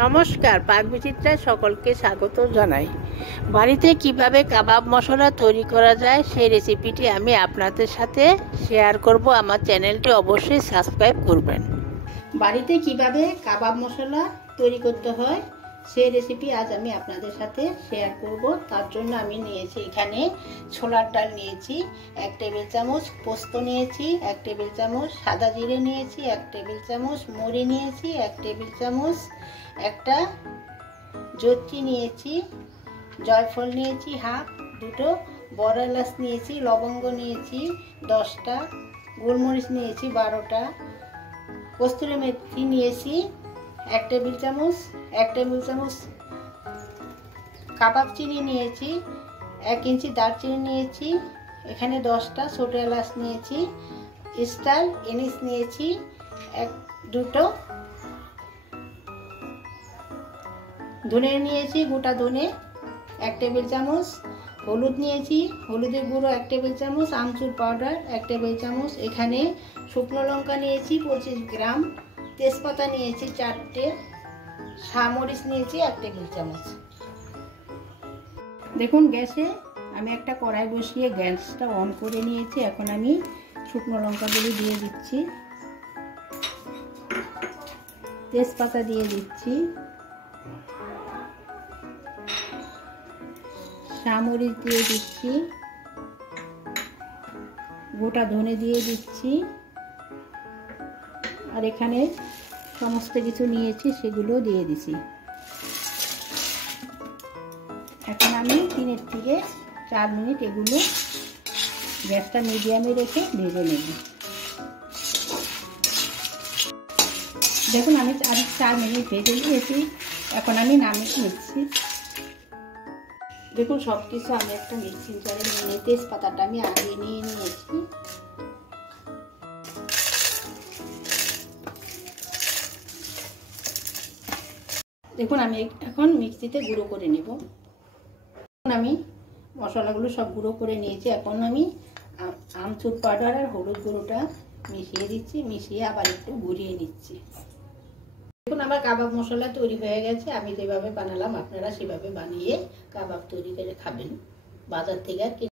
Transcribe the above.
নমস্কার, পাকবিচিত্রায় সকলকে স্বাগত জানাই। বাড়িতে কিভাবে কাবাব মশলা তৈরি করা যায় সেই রেসিপিটি আমি আপনাদের সাথে শেয়ার করব। আমার চ্যানেলটি অবশ্যই সাবস্ক্রাইব করবেন। বাড়িতে কিভাবে কাবাব মশলা তৈরি করতে হয় সেই রেসিপি আজ আমি আপনাদের সাথে শেয়ার করব। তার জন্য আমি নিয়েছি এখানে ছোলার ডাল নিয়েছি 1 টেবিল চামচ, পোস্ত নিয়েছি 1 টেবিল চামচ, সাদা জিরে নিয়েছি 1 টেবিল চামচ, মৌরি নিয়েছি 1 টেবিল চামচ, একটা জয়ত্রী নিয়েছি, জয়ফল নিয়েছি হাফ, দুটো বড় এলাচ নিয়েছি, লবঙ্গ নিয়েছি 10টা, গোলমরিচ নিয়েছি 12টা, কস্তুরি মেথি নিয়েছি 1 টেবিল চামচ, 1 টেবিল চামচ কাবাব চিনি নিয়েছি, 1 ইঞ্চি দারচিনি নিয়েছি, এখানে 10টা ছোট এলাচ নিয়েছি, স্টার এনিস নিয়েছি দুটো, ধনে নিয়েছি গোটা ধনে 1 টেবিল চামচ, হলুদ নিয়েছি, হলুদের গুঁড়ো 1 টেবিল চামচ, আমচুর পাউডার 1 টেবিল চামচ, এখানে শুকনো লঙ্কা নিয়েছি 25 গ্রাম, তেজপাতা নিয়েছি 4টে, শামরিচ নিয়েছি 1 টেবিল চামচ। দেখুন গ্যাসে আমি একটা কড়াই বসিয়ে গ্যাসটা অন করে নিয়েছি। এখন আমি শুকনো লঙ্কাগুলি দিয়ে দিচ্ছি, তেজপাতা দিয়ে দিচ্ছি, শামরিচ দিয়ে দিচ্ছি, গোটা ধনে দিয়ে দিচ্ছি, আর এখানে সমস্ত কিছু নিয়েছি সেগুলো দিয়ে দিছি। এখন আমি 3 থেকে 4 মিনিট এগুলো গ্যাসটা মিডিয়ামে রেখে ভেজে নেব। দেখুন আমি 4 মিনিট ভেজে নিয়েছি, এখন আমি নামিয়ে নিচ্ছি। দেখুন সব কিছু আমি একটা মিক্সিং জারে নিয়ে তেজপাতাটা আমি আগে নিয়ে নিয়েছি। দেখুন আমি এখন মিক্সিতে গুঁড়ো করে নেব। আমি মশলাগুলো সব গুঁড়ো করে নিয়েছি। এখন আমি আমচুর পাউডার আর হলুদ গুঁড়োটা মিশিয়ে দিচ্ছি, মিশিয়ে আবার একটু ঘুরিয়ে নিচ্ছি। দেখুন আমার কাবাব মশলা তৈরি হয়ে গেছে। আমি যেভাবে বানালাম আপনারা সেভাবে বানিয়ে কাবাব তৈরি করে খাবেন বাজার থেকে। আর